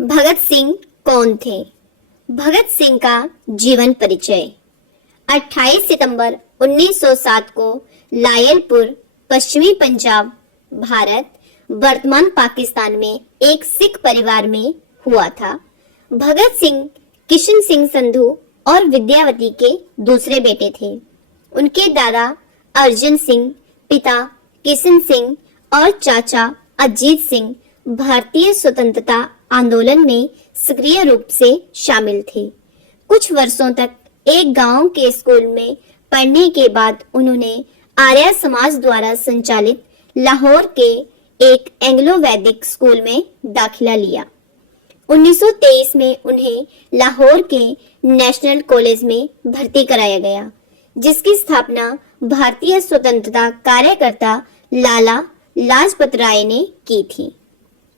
भगत सिंह कौन थे? भगत सिंह का जीवन परिचय। 28 सितंबर 1907 को लायलपुर, पश्चिमी पंजाब, भारत, वर्तमान पाकिस्तान में एक सिख परिवार में हुआ था। भगत सिंह किशन सिंह संधू और विद्यावती के दूसरे बेटे थे। उनके दादा अर्जन सिंह, पिता किशन सिंह और चाचा अजीत सिंह भारतीय स्वतंत्रता आंदोलन में सक्रिय रूप से शामिल थे। कुछ वर्षों तक एक गांव के स्कूल में पढ़ने के बाद उन्होंने आर्य समाज द्वारा संचालित लाहौर के एक एंग्लो वैदिक स्कूल में दाखिला लिया। 1923 में उन्हें लाहौर के नेशनल कॉलेज में भर्ती कराया गया, जिसकी स्थापना भारतीय स्वतंत्रता कार्यकर्ता लाला लाजपत राय ने की थी।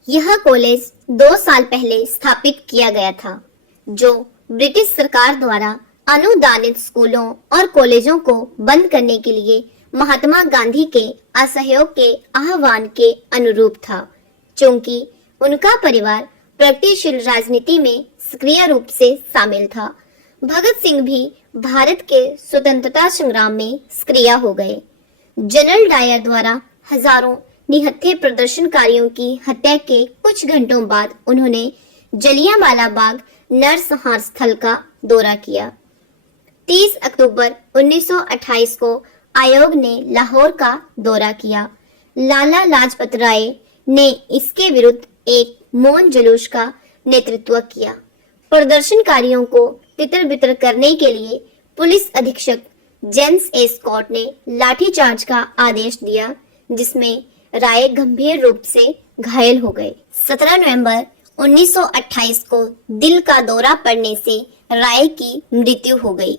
यह कॉलेज 2 साल पहले स्थापित किया गया था, जो ब्रिटिश सरकार द्वारा अनुदानित स्कूलों और कॉलेजों को बंद करने के लिए महात्मा गांधी के असहयोग के आह्वान के अनुरूप था। चूंकि उनका परिवार प्रगतिशील राजनीति में सक्रिय रूप से शामिल था, भगत सिंह भी भारत के स्वतंत्रता संग्राम में सक्रिय हो गए। जनरल डायर द्वारा हजारों निहत्थे प्रदर्शनकारियों की हत्या के कुछ घंटों बाद उन्होंने जलियांवाला बाग नरसंहार स्थल का दौरा किया। 30 अक्टूबर 1928 को आयोग ने लाहौर का दौरा किया। लाला लाजपत राय ने इसके विरुद्ध एक मौन जुलूस का नेतृत्व किया। प्रदर्शनकारियों को तितर-बितर करने के लिए पुलिस अधीक्षक जेम्स ए स्कॉट ने लाठीचार्ज का आदेश दिया, जिसमें राय गंभीर रूप से घायल हो गए। 17 नवंबर 1928 को दिल का दौरा पड़ने से राय की मृत्यु हो गई।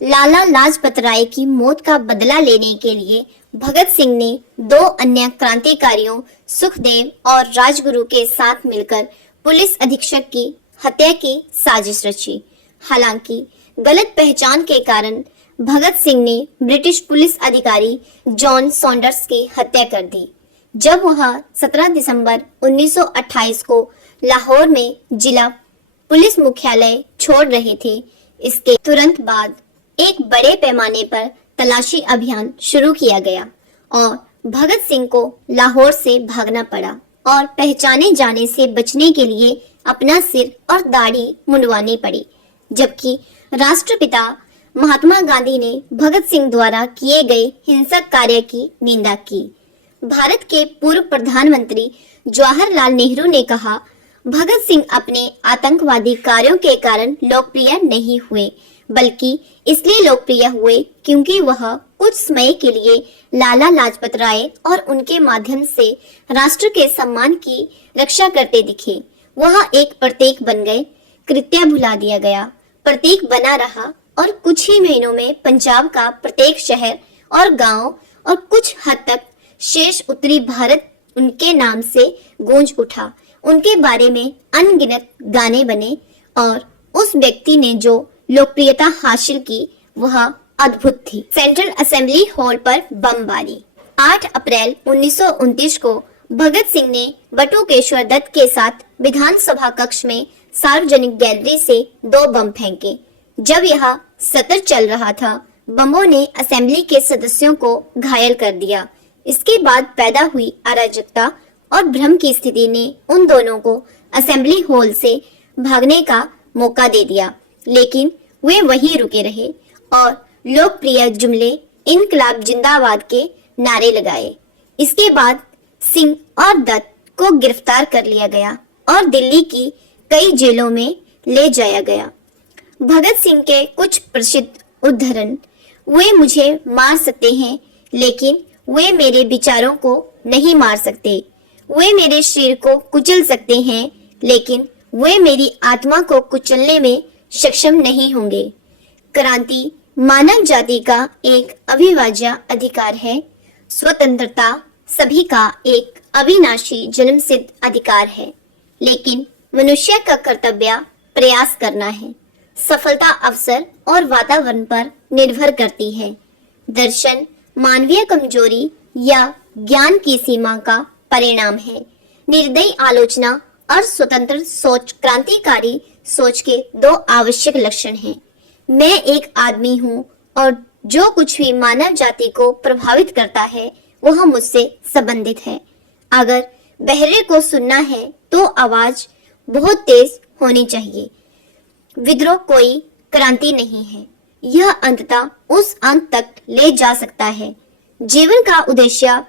लाला लाजपत राय की मौत का बदला लेने के लिए भगत सिंह ने 2 अन्य क्रांतिकारियों सुखदेव और राजगुरु के साथ मिलकर पुलिस अधीक्षक की हत्या की साजिश रची। हालांकि गलत पहचान के कारण भगत सिंह ने ब्रिटिश पुलिस अधिकारी जॉन सॉन्डर्स की हत्या कर दी। जब वह 17 दिसंबर 1928 को लाहौर में जिला पुलिस मुख्यालय छोड़ रहे थे, इसके तुरंत बाद एक बड़े पैमाने पर तलाशी अभियान शुरू किया गया और भगत सिंह को लाहौर से भागना पड़ा और पहचाने जाने से बचने के लिए अपना सिर और दाढ़ी मुंडवानी पड़ी। जबकि राष्ट्रपिता महात्मा गांधी ने भगत सिंह द्वारा किए गए हिंसक कार्य की निंदा की। भारत के पूर्व प्रधानमंत्री जवाहरलाल नेहरू ने कहा, भगत सिंह अपने आतंकवादी कार्यों के कारण लोकप्रिय नहीं हुए, बल्कि इसलिए लोकप्रिय हुए क्योंकि वह कुछ समय के लिए लाला लाजपत राय और उनके माध्यम से राष्ट्र के सम्मान की रक्षा करते दिखे। वह एक प्रतीक बन गए। कृत्य भुला दिया गया, प्रतीक बना रहा और कुछ ही महीनों में पंजाब का प्रत्येक शहर और गांव और कुछ हद तक शेष उत्तरी भारत उनके नाम से गूंज उठा। उनके बारे में अनगिनत गाने बने और उस व्यक्ति ने जो लोकप्रियता हासिल की वह अद्भुत थी। सेंट्रल असेंबली हॉल पर बमबारी। 8 अप्रैल 1929 को भगत सिंह ने बटुकेश्वर दत्त के साथ विधानसभा कक्ष में सार्वजनिक गैलरी से 2 बम फेंके। जब यह सत्र चल रहा था, बमों ने असेंबली के सदस्यों को घायल कर दिया। इसके बाद पैदा हुई अराजकता और भ्रम की स्थिति ने उन दोनों को असेंबली हॉल से भागने का मौका दे दिया, लेकिन वे वहीं रुके रहे और लोकप्रिय जुमले इनकलाब जिंदाबाद के नारे लगाए। इसके बाद सिंह और दत्त को गिरफ्तार कर लिया गया और दिल्ली की कई जेलों में ले जाया गया। भगत सिंह के कुछ प्रसिद्ध उद्धरण, वे मुझे मार सकते हैं लेकिन वे मेरे विचारों को नहीं मार सकते। वे मेरे शरीर को कुचल सकते हैं लेकिन वे मेरी आत्मा को कुचलने में सक्षम नहीं होंगे। क्रांति मानव जाति का एक अविभाज्य अधिकार है। स्वतंत्रता सभी का एक अविनाशी जन्मसिद्ध अधिकार है, लेकिन मनुष्य का कर्तव्य प्रयास करना है। सफलता अवसर और वातावरण पर निर्भर करती है। दर्शन मानवीय कमजोरी या ज्ञान की सीमा का परिणाम है। निर्दयी आलोचना और स्वतंत्र सोच क्रांतिकारी सोच के दो आवश्यक लक्षण हैं। मैं एक आदमी हूँ और जो कुछ भी मानव जाति को प्रभावित करता है वह मुझसे संबंधित है। अगर बहरे को सुनना है तो आवाज बहुत तेज होनी चाहिए। विद्रोह कोई क्रांति नहीं है, यह अंततः उस अंत तक ले जा सकता है। जीवन का उद्देश्य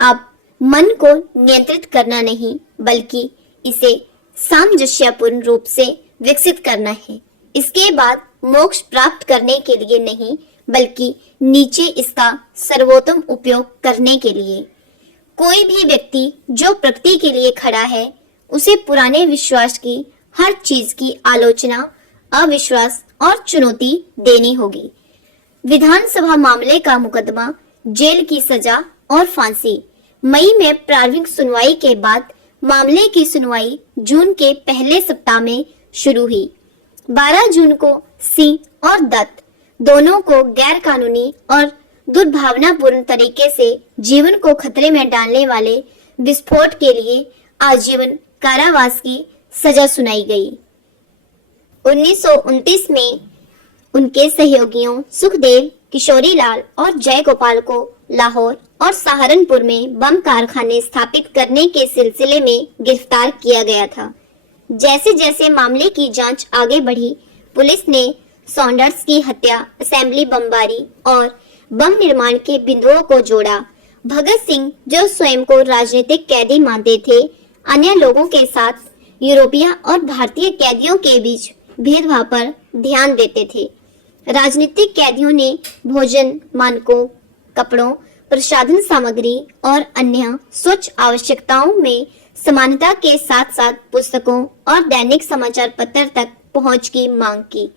आप मन को नियंत्रित करना नहीं बल्कि इसे सामंजस्यपूर्ण रूप से विकसित करना है। इसके बाद मोक्ष प्राप्त करने के लिए नहीं बल्कि नीचे इसका सर्वोत्तम उपयोग करने के लिए। कोई भी व्यक्ति जो प्रकृति के लिए खड़ा है उसे पुराने विश्वास की हर चीज की आलोचना, अविश्वास और चुनौती देनी होगी। विधानसभा मामले का मुकदमा, जेल की सजा और फांसी। मई में प्रारंभिक सुनवाई के बाद मामले की सुनवाई जून के पहले सप्ताह में शुरू हुई। 12 जून को सिंह और दत्त दोनों को गैर कानूनी और दुर्भावनापूर्ण तरीके से जीवन को खतरे में डालने वाले विस्फोट के लिए आजीवन कारावास की सजा सुनाई गई। 1929 में उनके सहयोगियों सुखदेव, किशोरीलाल और जयगोपाल को लाहौर और सहारनपुर में बम कारखाने स्थापित करने के सिलसिले में गिरफ्तार किया गया था। जैसे जैसे मामले की जांच आगे बढ़ी, पुलिस ने सॉन्डर्स की हत्या, असेंबली बमबारी और बम निर्माण के बिंदुओं को जोड़ा। भगत सिंह, जो स्वयं को राजनीतिक कैदी मानते थे, अन्य लोगों के साथ यूरोपीय और भारतीय कैदियों के बीच भेदभाव पर ध्यान देते थे। राजनीतिक कैदियों ने भोजन मानकों, कपड़ों, प्रसाधन सामग्री और अन्य स्वच्छ आवश्यकताओं में समानता के साथ साथ पुस्तकों और दैनिक समाचार पत्र तक पहुंच की मांग की।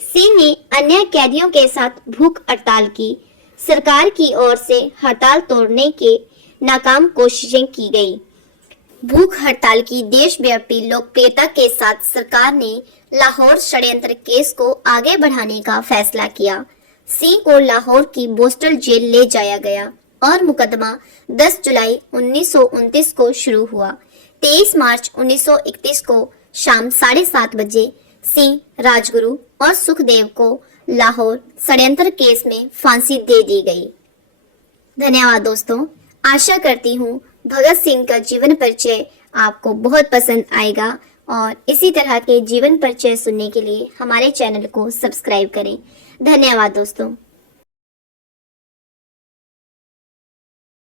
सिंह ने अन्य कैदियों के साथ भूख हड़ताल की। सरकार की ओर से हड़ताल तोड़ने के नाकाम कोशिशें की गई। भूख हड़ताल की देशव्यापी लोकप्रियता के साथ सरकार ने लाहौर षड्यंत्र केस को आगे बढ़ाने का फैसला किया। सिंह को लाहौर की बोस्टल जेल ले जाया गया और मुकदमा 10 जुलाई 1929 को शुरू हुआ। 23 मार्च 1931 को शाम 7:30 बजे सिंह, राजगुरु और सुखदेव को लाहौर षड्यंत्र केस में फांसी दे दी गई। धन्यवाद दोस्तों। आशा करती हूँ भगत सिंह का जीवन परिचय आपको बहुत पसंद आएगा और इसी तरह के जीवन परिचय सुनने के लिए हमारे चैनल को सब्सक्राइब करें। धन्यवाद दोस्तों।